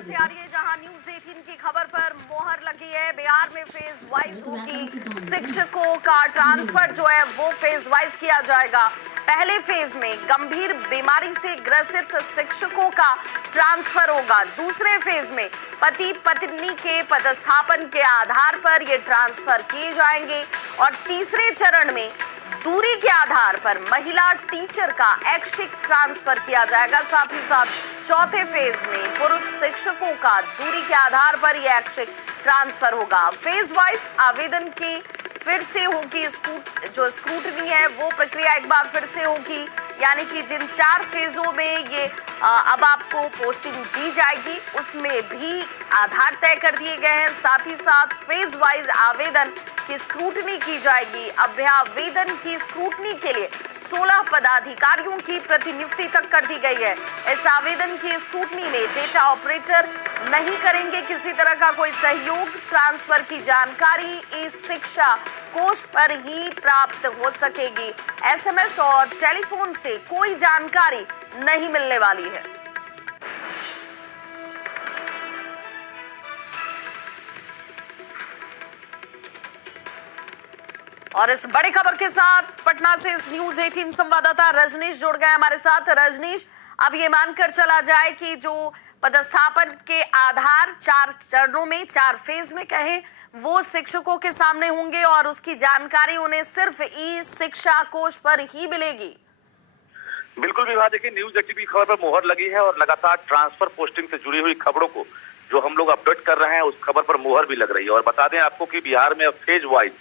से आ रही है जहां न्यूज 18 की खबर पर मोहर लगी है। बिहार में फेज वाइज होगी शिक्षकों का ट्रांसफर जो है वो फेज वाइज किया जाएगा। पहले फेज में गंभीर बीमारी से ग्रसित शिक्षकों का ट्रांसफर होगा। दूसरे फेज में पति पत्नी के पदस्थापन के आधार पर ये ट्रांसफर किए जाएंगे और तीसरे चरण में दूरी के आधार पर महिला टीचर का ऐच्छिक ट्रांसफर किया जाएगा। साथ ही साथ चौथे फेज में पुरुष शिक्षकों का दूरी के आधार पर यह ऐच्छिक ट्रांसफर होगा। फेज वाइज आवेदन की फिर से होगी जो स्क्रूटनी है वो प्रक्रिया एक बार फिर से होगी, यानी कि जिन 4 फेजों में ये अब आपको पोस्टिंग दी जाएगी उसमें भी आधार तय कर दिए गए हैं। साथ ही साथ फेज वाइज आवेदन की स्क्रूटनी की जाएगी। अभ्यावेदन की स्क्रूटनी के लिए 16 पदाधिकारियों की प्रतिनियुक्ति तक कर दी गई है। इस आवेदन की स्क्रूटनी में डेटा ऑपरेटर नहीं करेंगे किसी तरह का कोई सहयोग। ट्रांसफर की जानकारी इस शिक्षा कोष पर ही प्राप्त हो सकेगी। एसएमएस और टेलीफोन से कोई जानकारी नहीं मिलने वाली है। और इस बड़ी खबर के साथ पटना से इस न्यूज 18 संवाददाता रजनीश जुड़ गए हमारे साथ। रजनीश, अब ये मानकर चला जाए कि जो पदस्थापन के आधार 4 चरणों में 4 फेज में कहें वो शिक्षकों के सामने होंगे और उसकी जानकारी उन्हें सिर्फ ई शिक्षा कोष पर ही मिलेगी। बिल्कुल विवाह, देखिए न्यूज 18 की खबर पर मोहर लगी है और लगातार ट्रांसफर पोस्टिंग से जुड़ी हुई खबरों को जो हम लोग अपडेट कर रहे हैं उस खबर पर मोहर भी लग रही है। और बता दें आपको कि बिहार में अब फेज वाइज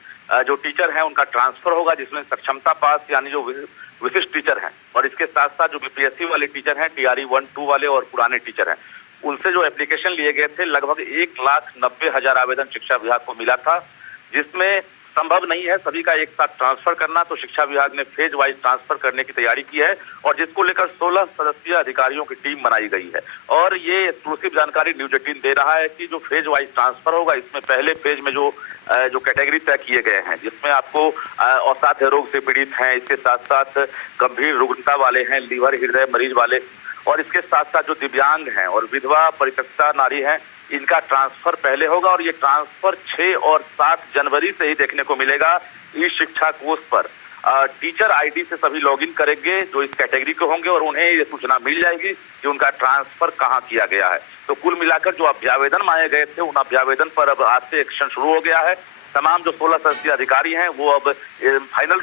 जो टीचर हैं उनका ट्रांसफर होगा, जिसमें सक्षमता पास यानी जो विशिष्ट टीचर हैं और इसके साथ साथ जो बीपीएससी वाले टीचर हैं, टीआरई 1-2 वाले और पुराने टीचर हैं, उनसे जो एप्लीकेशन लिए गए थे लगभग 1,90,000 आवेदन शिक्षा विभाग को मिला था, जिसमें संभव नहीं है सभी का एक साथ ट्रांसफर करना। तो शिक्षा विभाग ने फेज वाइज ट्रांसफर करने की तैयारी की है और जिसको लेकर 16 सदस्यीय अधिकारियों की टीम बनाई गई है। और ये एक्सक्लूसिव जानकारी न्यूज 18 दे रहा है कि जो फेज वाइज ट्रांसफर होगा इसमें पहले फेज में जो कैटेगरी तय किए गए हैं, जिसमें आपको असाध्य रोग से पीड़ित हैं, इसके साथ साथ गंभीर रुग्णता वाले हैं, लीवर हृदय मरीज वाले, और इसके साथ साथ जो दिव्यांग हैं और विधवा परित्यक्ता नारी हैं, इनका ट्रांसफर पहले होगा। और ये ट्रांसफर 6 और 7 जनवरी से ही देखने को मिलेगा ई शिक्षा कोष पर। टीचर आईडी से सभी लॉगिन करेंगे जो इस कैटेगरी के होंगे और उन्हें ये सूचना मिल जाएगी कि उनका ट्रांसफर कहां किया गया है। तो कुल मिलाकर जो अभ्यावेदन मांगे गए थे उन अभ्यावेदन पर अब आज से एक्शन शुरू हो गया है। तमाम जो 16 सदस्यीय अधिकारी हैं वो अब फाइनल